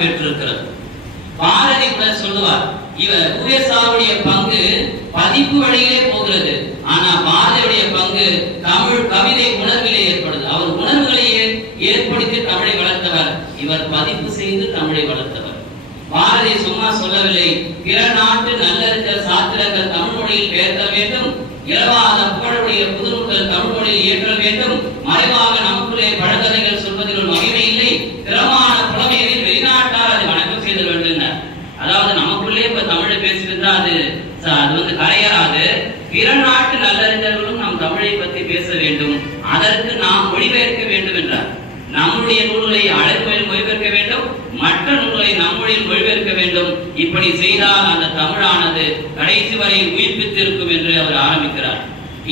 பெற்றிருக்கிறது. பாரதி கூட சொல்லுவார், இவர் உவேசாவுடைய பங்கு பதிப்பு வழியிலே போகிறது, ஆனா பாரதியுடைய பங்கு தமிழ் கவிதை உணர்விலே ஏற்படுது. அவர் உணர்வுகளை ஏற்படுத்தி தமிழை வளர்த்தவர், இவர் பதிப்பு செய்து தமிழை வளர்த்தவர். பாரதி சும்மா சொல்லவில்லை, பிற நாட்டு நல்லறிஞர் சாத்திரங்கள் தமிழ் மொழியில் பேச வேண்டும், இலவாத புகழுடைய புதுநூல்கள் தமிழ் மொழியில் இயற்ற வேண்டும், மறைவாக நமக்குள்ளே பழக்கதைகள் சொல்வதில் மகிமை இல்லை, திறமான புலமையில் வெளிநாட்டார் அதை வணக்கம் செய்த வேண்டும். அதாவது நமக்குள்ளே இப்ப தமிழை பேசியிருந்தா அது கரையராது, பிற நாட்டு நல்லறிஞர்களும் நம் தமிழை பற்றி பேச வேண்டும், அதற்கு நாம் மொழிபெயர்க்க வேண்டும் என்றார். நம்முடைய நூல்களை அழைப்புகளில் மொழிபெயர்க்க வேண்டும், மற்ற நூல்களை நம்மொழியில் மொழிபெயர்க்க வேண்டும். இப்படி செய்தால் அந்த தமிழானது கடைசி வரை உயிர்ப்பித்து இருக்கும் என்று அவர் ஆரம்பிக்கிறார்.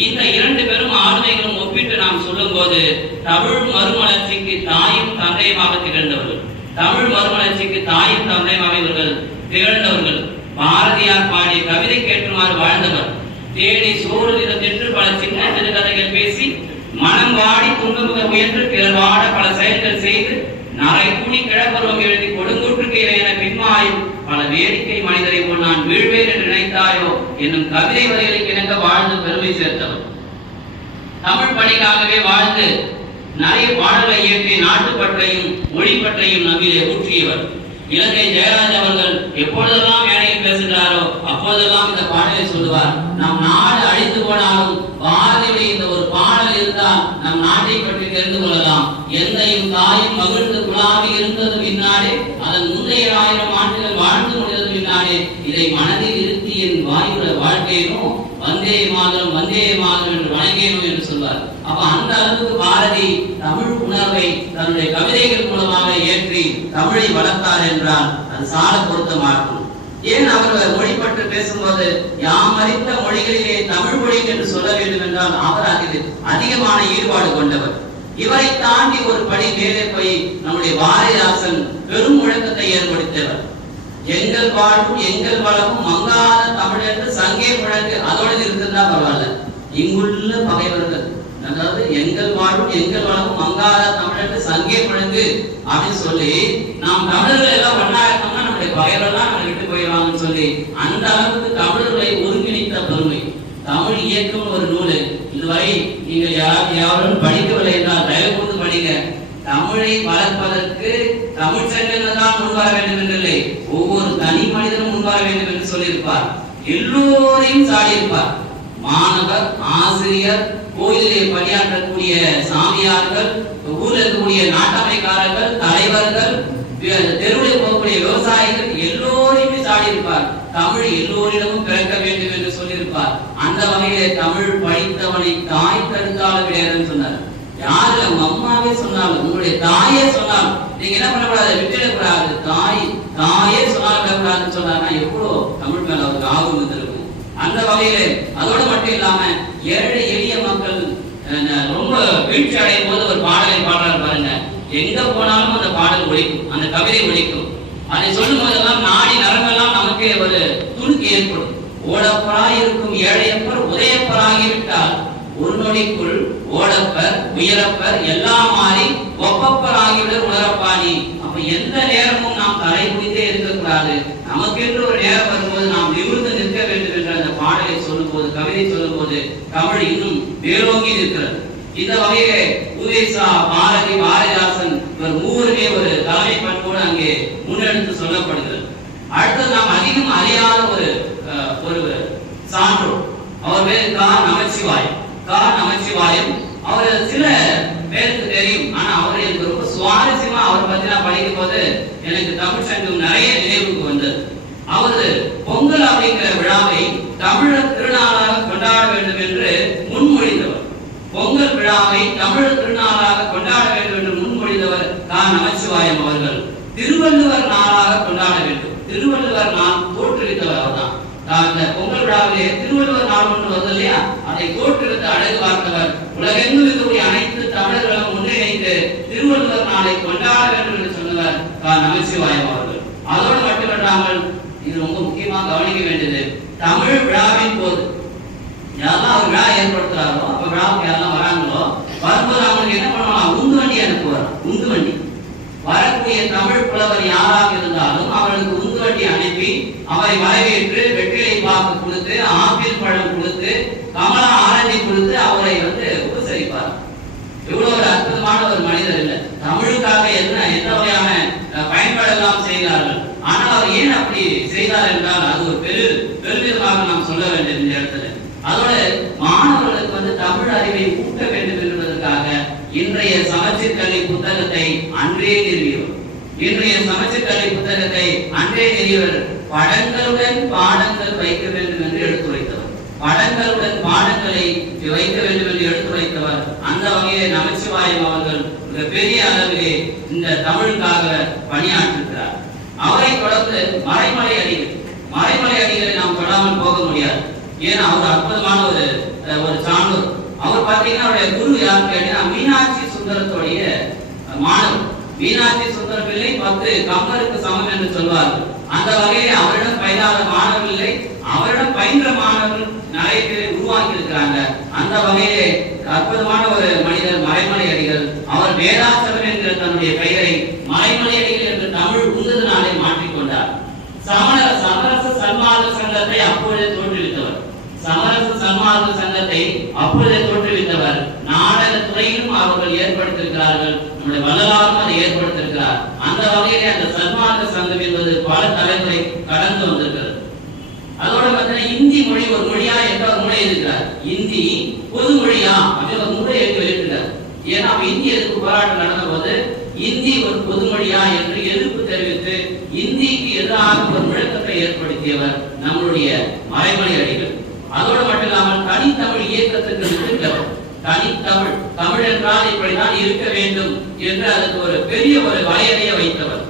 இந்த இரண்டு பெரும் ஆளுமைகளும் ஒப்பிட்டு நாம் சொல்லும் போது தமிழ் மறுமலர்ச்சிக்கு தாயும் தந்தையுமாக திகழ்ந்தவர்கள், தமிழ் மறுமலர்ச்சிக்கு தாயும் தந்தையுமாக இவர்கள் திகழ்ந்தவர்கள். பாரதியார் பாடிய கவிதை கேட்டுமாறு வாழ்ந்தவர், தேடி சோறு தினத்தென்று பல சின்ன சிறுகதைகள் பேசி மனம் வாடி துன்பமுக முயன்று பிறர் வாட பல செயல்கள் செய்து நரை துணி கிழப்பருவம் எழுதி கொடுங்கூற்றுக்கு என பின்மாயும் பல வேடிக்கை மனிதரை போல் நான் வீழ்வேன் என்று நினைத்தாயோ என்னும் கவிதை வரிகளுக்கு இணங்க வாழ்ந்து பெருமை சேர்த்தவர். தமிழ் பணிக்காகவே வாழ்ந்து நிறைய பாடலை இயற்றி நாட்டுப்பற்றையும் மொழிப்பற்றையும் நம்மிலே ஊற்றியவர். இலங்கை ஜெயராஜ் அவர்கள் எப்பொழுதெல்லாம் மேடையில் பேசுகிறாரோ அப்போதெல்லாம் இந்த பாடலை சொல்லுவார், நம் நாடு அழித்து போனாலும் பாரதியுடைய இந்த ஒரு பாடல் இருந்தால் நம் நாட்டை பற்றி தெரிந்து கொள்ளலாம். எந்தையும் தாயும் மகிழ்ந்து குழாவி இருந்தது பின்னாலே, அதன் முந்தைய 1000 ஆண்டுகள் வாழ்ந்து முடிந்தது பின்னாலே, இதை மனதில் இருத்தி என் வாயுட வாழ்க்கையினோ வந்தே மாதம் என்று வணங்கினோம் என்று சொல்வார். அப்ப அந்த அளவுக்கு பாரதி தமிழ் உணர்வை தன்னுடைய கவிதைகள் மூலமாக ஏற்றி தமிழை வளர்த்தார் என்றால் அது சால பொருத்தமாகும். ஏன் அவர் மொழி பற்றி பேசும்போது யாம் அறிந்த மொழிகளிலே தமிழ் மொழி என்று சொல்ல வேண்டும் என்றால் அவர் அதில் அதிகமான ஈடுபாடு கொண்டவர். இவரை தாண்டி ஒரு படி மேலே போய் நம்முடைய பாரதிதாசன் பெரும் முழக்கத்தை ஏற்படுத்தியவர். எங்கள் வாழ்வும் எங்கள் வளமும் மங்காத தமிழ் என்று சங்கே முழங்கு, அதோட இருந்தா பரவாயில்ல, இங்குள்ள பகைவர்கள், அதாவது எங்கள் வாழ்வும் எங்கள் வளமும் மங்காத தமிழ் என்று சங்கே முழங்கு அப்படின்னு சொல்லி நாம் தமிழர்கள் எல்லாம் ஒன்னா இருக்கோம்னா நம்முடைய பகைவர்கள்லாம் நம்ம விட்டு போயிடுவாங்கன்னு சொல்லி அந்த அளவுக்கு தமிழர்களை ஒருங்கிணைத்த பெருமை. தமிழ் இயக்கம் ஒரு நூல், இதுவரை நீங்கள் யாரும் படிக்கவில்லை என்றால் தயவு கூர்ந்து படிங்க. தமிழை வளர்ப்பதற்கு தமிழ் சங்கங்கள் தான் முன்வர வேண்டும் என்றில்லை, ஒவ்வொரு தனி மனிதனும் முன்வர வேண்டும் என்று சொல்லியிருப்பார். எல்லோரையும் சாடியிருப்பார். மாணவர், ஆசிரியர், கோயிலே பணியாற்றக்கூடிய சாமியார்கள், ஊரில் இருக்கக்கூடிய நாட்டமைக்காரர்கள், தலைவர்கள், தெருவில் போகக்கூடிய விவசாயிகள் எல்லோரையுமே சாடியிருப்பார். தமிழ் எல்லோரிடமும் பிறக்க வேண்டும் என்று சொல்லியிருப்பார். அந்த வகையிலே தமிழ் படித்தவனை தாய் தடுத்தாலும் கிடையாதுன்னு சொன்னார். யாரு உங்க அம்மாவே சொன்னாலும் உங்களுடைய தாயே சொன்னாலும் நீங்க என்ன பண்ணக்கூடாது, விட்டுடக்கூடாது. தாயே சொன்னாலும் விடக்கூடாதுன்னு சொன்னார்னா எவ்வளவு தமிழ் மேல அவருக்கு ஆர்வம் இருக்கும். அந்த வகையிலே அதோடு மட்டும் இல்லாம ஏழை எளிய மக்கள் ரொம்ப வீழ்ச்சி அடையும் போது ஒரு பாடலை பாடுறாரு பாருங்க, எங்க போனாலும் அந்த பாடல் ஒழிக்கும், அந்த கவிதை ஒழிக்கும். அதை சொல்லும் போதெல்லாம் நாடி நரம்பெல்லாம் நமக்கு ஒரு துணுக்கு ஏற்படும். ஓடப்பராய் இருக்கும் ஏழையப்பர் உதயப்பராகிவிட்டால் ஒரு நொடிக்குள் ஓடப்பர் உயரப்பர் எல்லாம் மாறி ஒப்பப்பர் ஆகிவிட உணரப்பாணி. அப்ப எந்த நேரமும் நாம் தலை முடிந்தே இருக்கக்கூடாது, நமக்கென்று ஒரு நேரம் வரும்போது நாம் நிமிர்ந்து நிற்க வேண்டும் என்ற அந்த பாடலை சொல்லும் போது, கவிதை சொல்லும் போது தமிழ் இன்னும் வேரோங்கி நிற்கிறது. இந்த வகையிலே உவேசா, பாரதி, பாரதிதாசன் இவர் மூவருமே ஒரு தலைமை பண்போடு அங்கே முன்னெடுத்து சொல்லப்படுகிறது. அடுத்து நாம் அதிகம் அறியாத ஒரு சான்றோர், அவர் பேர் நமச்சிவாயம். அவர் சில பேருக்கு தெரியும், ஆனா அவர் எனக்கு ரொம்ப சுவாரஸ்யமா அவரை பத்தி நான் படிக்கும் போது எனக்கு தமிழ் சங்கம் நிறைய நினைவுக்கு வந்தது. அவரு பொங்கல் அப்படிங்கிற விழாவை தமிழர் திருநாளாக கொண்டாட வேண்டும் என்று முன்மொழிந்தவர். பொங்கல் விழாவை தமிழர் திருநாளாக கொண்டாட வேண்டும் என்று முன்மொழிந்தவர் நமச்சிவாயம் அவர்கள். திருவள்ளுவர் நாளாக கொண்டாட வேண்டும், திருவள்ளுவர் நாள் தோற்றுவித்தவர் அவர்தான். இந்த பொங்கல் விழாவிலே திருவள்ளுவர் நாள் ஒன்று வருது இல்லையா, அதை தோற்றுவித்து அழகு பார்த்தவர். உலகெங்கும் இருக்கக்கூடிய அனைத்து தமிழர்களும் ஒன்றிணைந்து திருவள்ளுவர் நாளை கொண்டாட வேண்டும் என்று சொன்னவர் நமச்சிவாயம் அவர்கள். அதோடு மட்டுமல்லாமல் இது ரொம்ப முக்கியமா கவனிக்க வேண்டியது, தமிழ் விழாவின் போது யாரெல்லாம் அவர் விழா ஏற்படுத்துறாரோ, அப்ப விழாவுக்கு யாரெல்லாம் வராங்களோ, வரும்போது அவங்களுக்கு என்ன பண்ணுவாங்க, உந்து வண்டி அனுப்புவார். உந்து வண்டி வரக்கூடிய தமிழ் புலவர் வருகிறவர் யாராக இருந்தாலும் அவர்களுக்கு உந்துவட்டி அனுப்பி அவரை வரவேற்று வெற்றிலை பாக்கு கொடுத்து ஆப்பிள் பழம் கொடுத்து கமலா ஆரஞ்சு கொடுத்து அவரை உபசரிப்பார். எவ்வளவு ஒரு அற்புதமான ஒரு மனிதர் இல்லை. தமிழுக்காக எந்த வகையான பயன்பாடெல்லாம் செய்தார்கள். ஆனால் அவர் ஏன் அப்படி செய்தார் என்றால் அது ஒரு பெருமிதமாக நாம் சொல்ல வேண்டும் இந்த இடத்துல. அதோட மாணவர்களுக்கு தமிழ் அறிவை ஊட்ட வேண்டும் என்பதற்காக இன்றைய சமச்சீர் கல்வி புத்தகத்தை அன்றே நிறுவியவர். படங்களுடன் பாடங்கள் வைக்க வேண்டும் என்று எடுத்துரைத்தவர். படங்களுடன் பாடங்களை வைக்க வேண்டும் என்று எடுத்துரைத்தவர். அந்த வகையிலே நமச்சிவாயம் அவர்கள் பெரிய அளவிலே இந்த தமிழுக்காக பணியாற்றுகிறார். அவரை தொடர்ந்து மறைமலை அடிகளை நாம் தொடாமல் போக முடியாது. ஏன்னா அவர் அற்புதமான ஒரு சான்றோர். அவர் பார்த்தீங்கன்னா அவருடைய குரு யாருன்னு கேட்டீங்கன்னா மீனாட்சி சுந்தரத்துடைய மாணவர். மீனாட்சி சுந்தர பிள்ளை 10 கம்பருக்கு சமம் என்று சொல்வார்கள். அந்த வகையில் அவரிடம் பயிலாத மாணவர்கள் இல்லை, அவரிடம் பயின்ற மாணவர்கள் நிறைய பேரை உருவாக்கி இருக்கிறாங்க. அந்த வகையிலே அற்புதமான ஒரு மனிதர் மறைமலை அடிகள். அவர் வேதாச்சலம் என்கிற தன்னுடைய பெயரை மறைமலை அடிகள் என்று தமிழ் உந்ததினாலே மாற்றிக்கொண்டார். சமரச சன்மார்க்க சங்கத்தை அப்பொழுதே தோற்றுவித்தவர். நாடக துறையிலும் அவர்கள் ஏற்படுத்தியிருக்கிறார்கள். நம்முடைய வள்ளலாரும் அதை ஏற்படுத்தியிருக்கிறார். அந்த வகையிலே அந்த சன்மார்க்க சங்கம் என்பது பல தலைமுறை கடந்து வந்திருக்கிறது. அதோட பார்த்தீங்கன்னா இந்தி மொழி ஒரு மொழியா என்ற ஒரு முறை இருக்கிறார். இந்தி பொது மொழியா அப்படின்னு ஒரு முறை எடுத்து வெளியிட்டார். ஏன்னா இந்தி எதிர்ப்பு போராட்டம் நடந்த போது இந்தி ஒரு பொது மொழியா என்று எதிர்ப்பு தெரிவித்து இந்திக்கு எதிராக ஒரு முழக்கத்தை ஏற்படுத்தியவர் நம்மளுடைய மறைமலை அடிகள். அதோடு மட்டும் இல்லாமல் தனித்தமிழ் இயக்கத்துக்கு விட்டுள்ளவர். தனித்தமிழ், தமிழ் என்றால் இப்படிதான் இருக்க வேண்டும் என்று அதுக்கு ஒரு பெரிய ஒரு வரையறையை வைத்தவர்.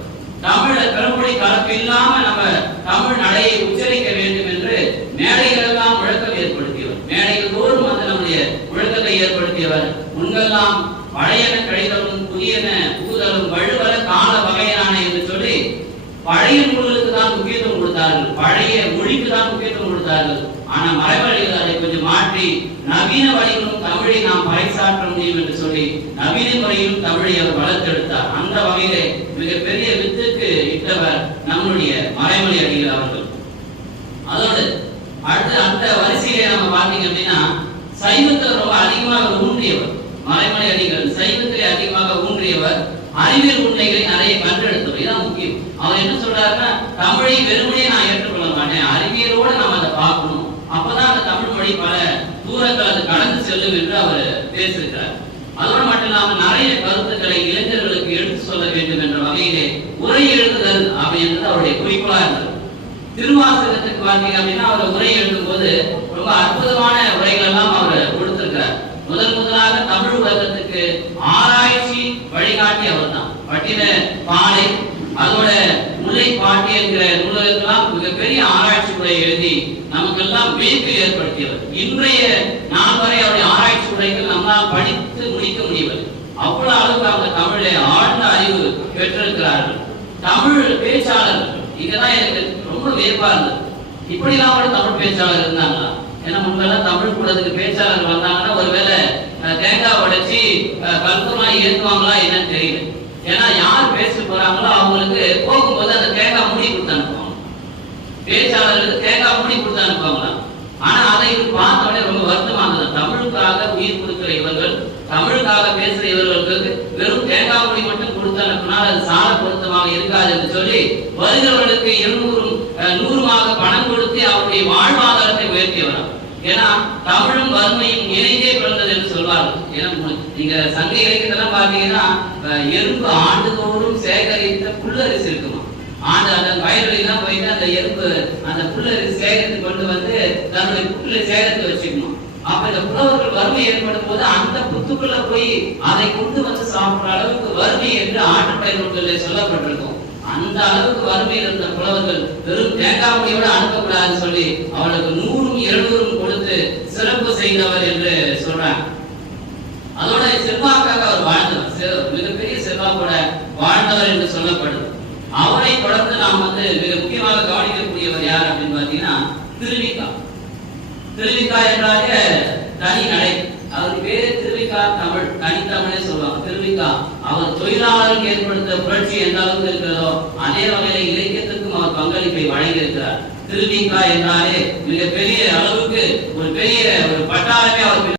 தமிழ பிறமொழி கலப்பு இல்லாம நம்ம தமிழ் நடையை உச்சரிக்க வேண்டும் என்று மேடைகள் எல்லாம் முழக்கம் ஏற்படுத்தியவர். மேடைகள் தோறும் நம்முடைய முழக்கத்தை ஏற்படுத்தியவர். முன்பெல்லாம் பழையன கழிதலும் புதியன புகுதலும் வழுவல கால வகையான என்று சொல்லி பழைய நூல்களுக்கு தான் முக்கியத்துவம் கொடுத்தார்கள், பழைய மொழிக்கு தான் முக்கியத்துவம் கொடுத்தார்கள். ஆனா மறைமலைகள் அதை கொஞ்சம் மாற்றி நவீன வழிகளும் தமிழை நாம் பறைசாற்ற முடியும் என்று சொல்லி நவீன முறையிலும் தமிழை அவர் வளர்த்தெடுத்தார். அந்த வகையிலே மிகப்பெரிய வித்துக்கு இட்டவர் நம்முடைய மறைமலை அடிகள் அவர்கள். அதோடு அடுத்து அந்த வரிசையிலே நம்ம பார்த்தீங்க அப்படின்னா சைவத்தில் ரொம்ப அதிகமாக ஊன்றியவர் மறைமலை அடிகள். சைவத்திலே அதிகமாக ஊன்றியவர். அறிவியல் உண்மைகளை நிறைய கண்டெடுத்தவர். இதுதான் முக்கியம். அவர் என்ன சொல்றாருன்னா தமிழை வெறுமனே நான் ஏற்றுக்கொள்ள மாட்டேன், அறிவியலோடு நாம் அதை பார்க்கணும், அப்பதான் அந்த தமிழ் மொழி பல தூரங்கள் அது கடந்து செல்லும் என்று அவர் பேசியிருக்கிறார். அதோடு மட்டும் இல்லாமல் நிறைய கருத்துக்களை இளைஞர்களுக்கு எடுத்து சொல்ல வேண்டும் என்ற வகையிலே உரை எழுதுதல் அப்படின்றது அவருடைய குறிக்கோளா இருந்தது. திருவாசகத்துக்கு பார்த்தீங்க அப்படின்னா அவர் உரை எழுதும் போது ரொம்ப அற்புதமான உரைகள் எல்லாம் அவர் கொடுத்திருக்கிறார். முதலாக தமிழ் உலகத்துக்கு ஆராய்ச்சி வழிகாட்டி அவர் தான். பட்டின பாலை அதோட முல்லை பாட்டி என்கிற நூல்களுக்கெல்லாம் மிகப்பெரிய ஆராய்ச்சி உரை எழுதி நமக்கெல்லாம் வியப்பை ஏற்படுத்தியவர். இன்றைய நாள் வரை அவருடைய ஆராய்ச்சி உரைகள் நம்மால் படித்து முடிக்க முடியவில்லை. அவ்வளவு அளவுக்கு அவங்க தமிழை ஆழ்ந்த அறிவு பெற்றிருக்கிறார்கள். தமிழ் பேச்சாளர்கள் இங்கதான் எனக்கு ரொம்ப வியப்பா இருந்தது. இப்படிலாம் ஒரு தமிழ் பேச்சாளர் இருந்தாங்களா? ஏன்னா முன்பெல்லாம் தமிழ் கூடத்துக்கு பேச்சாளர் வந்தாங்கன்னா ஒருவேளை தேங்காய் உடைச்சி கற்பூரமா ஏற்றுவாங்களா என்னன்னு தெரியல. ஏன்னா யார் பேச போறாங்களோ அவங்களுக்கு போகும்போது அந்த தேங்காய் மூடி கொடுத்து அனுப்புவாங்க. பேச்சாளர்களுக்கு தேங்காய் மூடி கொடுத்து அனுப்புவாங்களா? ஆனா அதை பார்த்தவொடனே ரொம்ப வருத்தமானது. தமிழுக்காக உயிர் கொடுக்கிற இவர்கள், தமிழுக்காக பேசுற இவர்களுக்கு வெறும் தேங்காய் மூடி மட்டும் கொடுத்து அனுப்பினால் அது சால பொருத்தமாக இருக்காது என்று சொல்லி வருகிறவர்களுக்கு 200 பணம் கொடுத்து அவருடைய வாழ்வாதாரத்தை உயர்த்தியவராம். ஏன்னா தமிழும் வறுமையும் இணைந்தே பிறந்தது என்று சொல்வார்கள். ஏன்னா நீங்க சங்க இலக்கியத்தெல்லாம் பார்த்தீங்கன்னா எறும்பு ஆண்டுதோறும் சேகரித்த புல்லரிசி இருக்குமா, ஆண்டு அந்த வயல்வெளியெல்லாம் போயிட்டு அந்த எறும்பு அந்த புல்லரிசி சேகரித்து கொண்டு வந்து தன்னுடைய புல்லை சேகரித்து வச்சுக்கணும். அப்ப இந்த புலவர்கள் வறுமை ஏற்படும் போது அந்த புத்துக்குள்ள போய் அதை கொண்டு வந்து சாப்பிடுற அளவுக்கு வறுமை என்று ஆட்டுப்பயிர் நூல்களில் சொல்லப்பட்டிருக்கும். அந்த அளவுக்கு வறுமையில் இருந்த புலவர்கள் வெறும் தேங்காய் முடியோடு அனுப்பக்கூடாதுன்னு சொல்லி அவளுக்கு 100-200 கொடுத்து சிறப்பு செய்தவர் என்று சொல்றாங்க. அதோட செல்வாக்காக அவர் வாழ்ந்தவர், மிகப்பெரிய செல்வாக்கோட வாழ்ந்தவர் என்று சொல்லப்படுது. அவரை தொடர்ந்து நாம் மிக முக்கியமாக கவனிக்கக்கூடியவர் யார் அப்படின்னு பாத்தீங்கன்னா திருவிக்கா. திருவிக்கா என்றாலே தனி நடை. அவர் பேரு திருவிக்கா தமிழ், தனித்தமிழே சொல்லுவாங்க. திருவிக்கா அவர் தொழிலாளருக்கு ஏற்படுத்த புரட்சி எந்த அளவுக்கு இருக்கிறதோ வழங்கியிருக்கிறார். திருவிக என்றாலே மிகப்பெரிய அளவுக்கு ஒரு பெரிய ஒரு பட்டாளமே அவர்